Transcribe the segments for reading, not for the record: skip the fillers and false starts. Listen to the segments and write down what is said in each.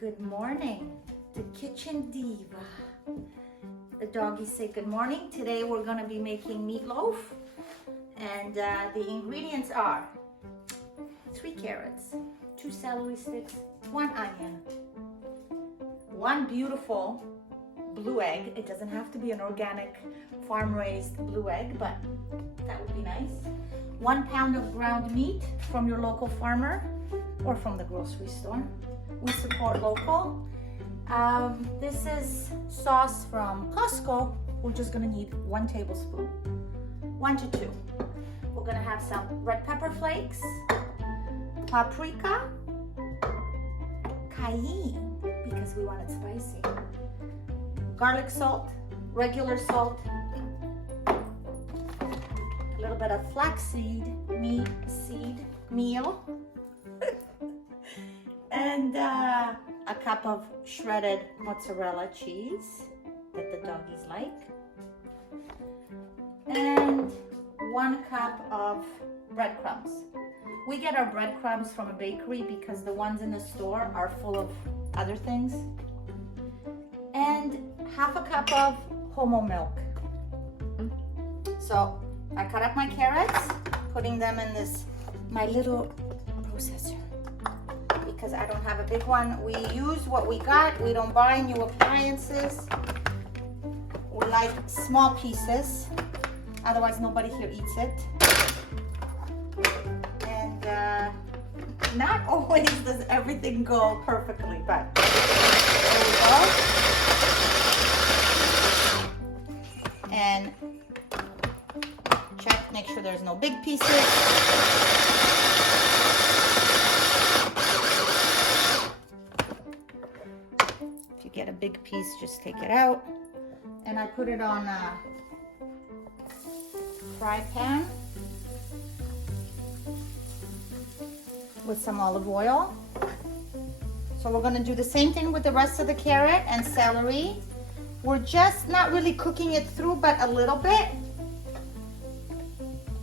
Good morning to Kitchen Diva. The doggies say good morning. Today we're gonna be making meatloaf, and the ingredients are 3 carrots, 2 celery sticks, 1 onion, 1 beautiful blue egg. It doesn't have to be an organic farm-raised blue egg, but that would be nice. 1 pound of ground meat from your local farmer or from the grocery store. We support local. This is sauce from Costco. We're just gonna need 1 tablespoon, 1 to 2. We're gonna have some red pepper flakes, paprika, cayenne, because we want it spicy, garlic salt, regular salt, a little bit of flaxseed meal, and a cup of shredded mozzarella cheese that the doggies like, and 1 cup of breadcrumbs. We get our breadcrumbs from a bakery because the ones in the store are full of other things, and half a cup of whole milk. So I cut up my carrots, putting them in my little processor, because I don't have a big one. We use what we got. We don't buy new appliances. We like small pieces, otherwise nobody here eats it. And not always does everything go perfectly, but there we go. And check, make sure there's no big pieces. Get a big piece, just take it out, and I put it on a fry pan with some olive oil. So we're going to do the same thing with the rest of the carrot and celery. We're just not really cooking it through, but a little bit,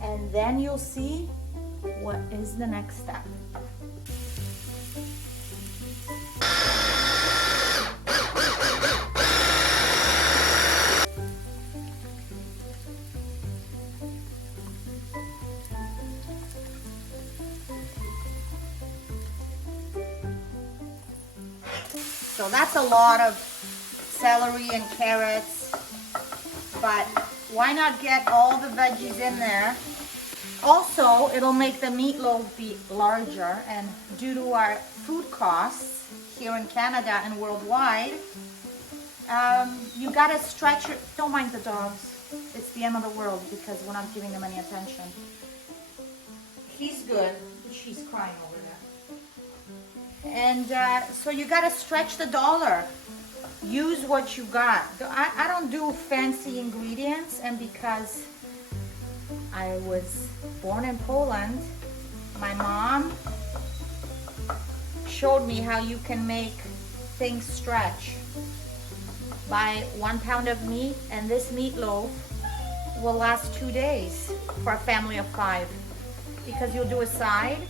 and then you'll see what is the next step. So that's a lot of celery and carrots, but why not get all the veggies in there? Also, it'll make the meatloaf be larger, and due to our food costs here in Canada and worldwide, you gotta stretch it. Don't mind the dogs. It's the end of the world because we're not giving them any attention. He's good. She's crying over there. And so you gotta stretch the dollar. Use what you got. I don't do fancy ingredients, and because I was born in Poland, my mom showed me how you can make things stretch. Buy 1 pound of meat, and this meatloaf will last 2 days for a family of 5, because you'll do a side,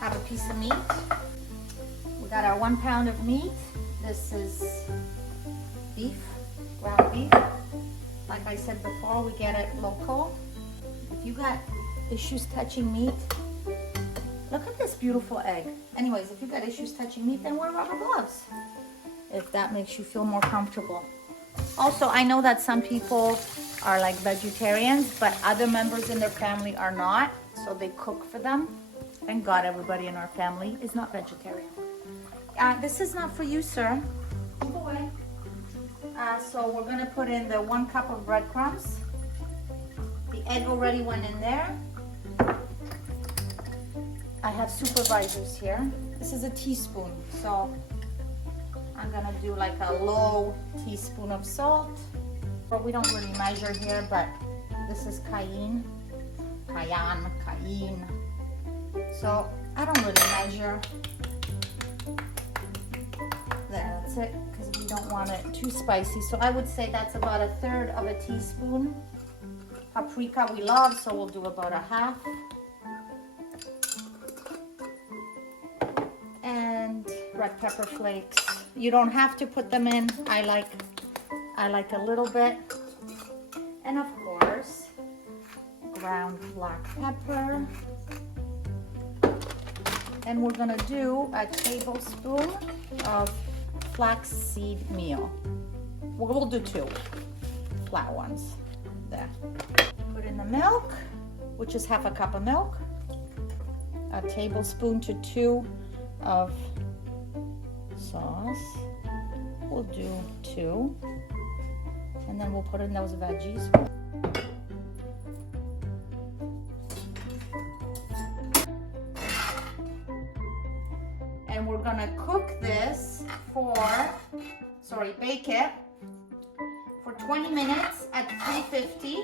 have a piece of meat. We got our 1 pound of meat. This is beef, ground beef. Like I said before, we get it local. If you got issues touching meat, look at this beautiful egg. Anyways, if you got issues touching meat, then wear rubber gloves, if that makes you feel more comfortable. Also, I know that some people are like vegetarians, but other members in their family are not, so they cook for them. Thank God everybody in our family is not vegetarian. This is not for you, sir. Move away. So we're gonna put in the 1 cup of breadcrumbs. The egg already went in there. I have supervisors here. This is a teaspoon, so I'm gonna do like a low teaspoon of salt. But we don't really measure here, but this is cayenne. So I don't really measure. There, that's it, because we don't want it too spicy. So I would say that's about 1/3 of a teaspoon. Paprika we love, so we'll do about 1/2. And red pepper flakes. You don't have to put them in. I like a little bit. And of course, ground black pepper. And we're gonna do a tablespoon of flaxseed meal. We'll do 2 flat ones. There. Put in the milk, which is half a cup of milk. A tablespoon to 2 of sauce. We'll do 2. And then we'll put in those veggies. And we're gonna cook this bake it for 20 minutes at 350.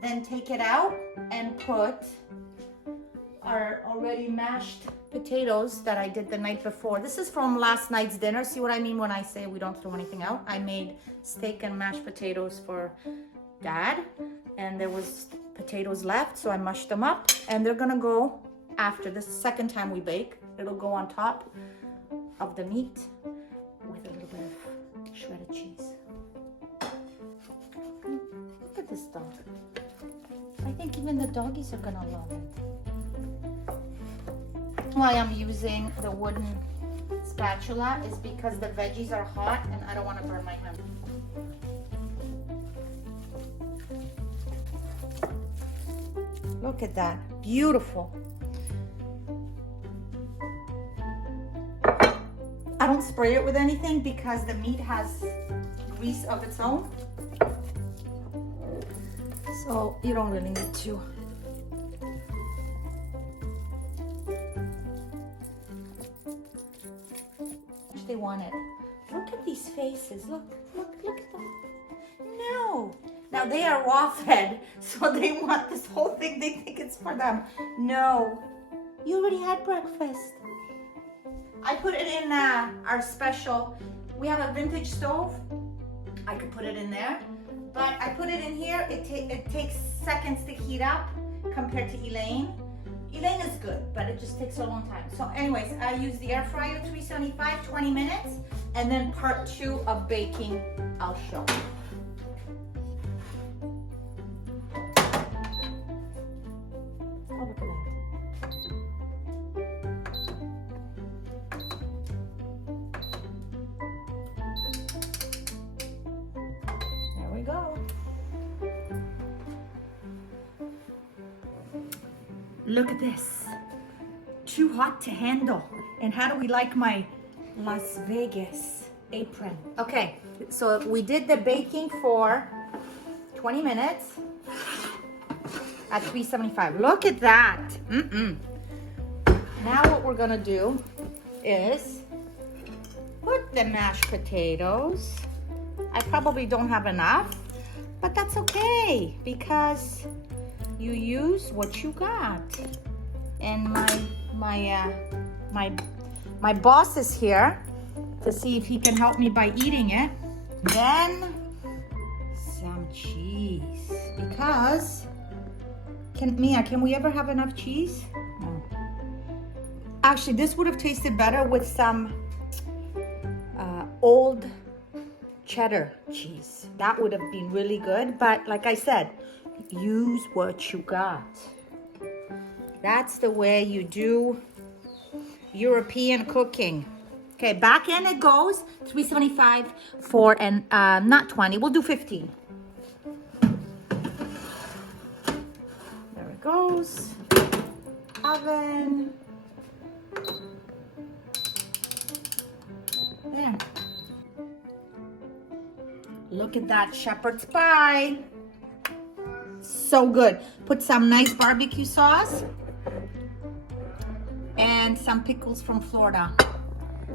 Then take it out and put our already mashed potatoes that I did the night before. This is from last night's dinner. See what I mean when I say we don't throw anything out? I made steak and mashed potatoes for Dad, and there was potatoes left, so I mushed them up, and they're gonna go after this second time we bake. It'll go on top of the meat with a little bit of shredded cheese. Look at this dog. I think even the doggies are gonna love it. Why I'm using the wooden spatula is because the veggies are hot and I don't want to burn my hand. Look at that, beautiful. I don't spray it with anything because the meat has grease of its own. So you don't really need to. They want it. Look at these faces. Look at them. No. Now they are raw fed, so they want this whole thing. They think it's for them. No. You already had breakfast. I put it in our special. We have a vintage stove. I could put it in there, but I put it in here. It takes seconds to heat up compared to Elaine. Elaine is good, but it just takes a long time. So anyways, I use the air fryer, 375, 20 minutes, and then part 2 of baking, I'll show you. Oh, look at that. There we go. Look at this. Too hot to handle. And how do we like my Las Vegas apron? Okay, so we did the baking for 20 minutes at 375. Look at that. Now what we're gonna do is put the mashed potatoes. I probably don't have enough, but that's okay because you use what you got. And my boss is here to see if he can help me by eating it. Then some cheese, because can we ever have enough cheese? No. Actually, this would have tasted better with some old cheddar cheese. That would have been really good, but like I said, use what you got. That's the way you do European cooking. Okay, back in it goes. 375 for, and not 20, we'll do 15. There it goes. Oven. There. Look at that shepherd's pie. So good. Put some nice barbecue sauce and some pickles from Florida.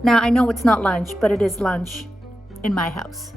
Now I know it's not lunch, but it is lunch in my house.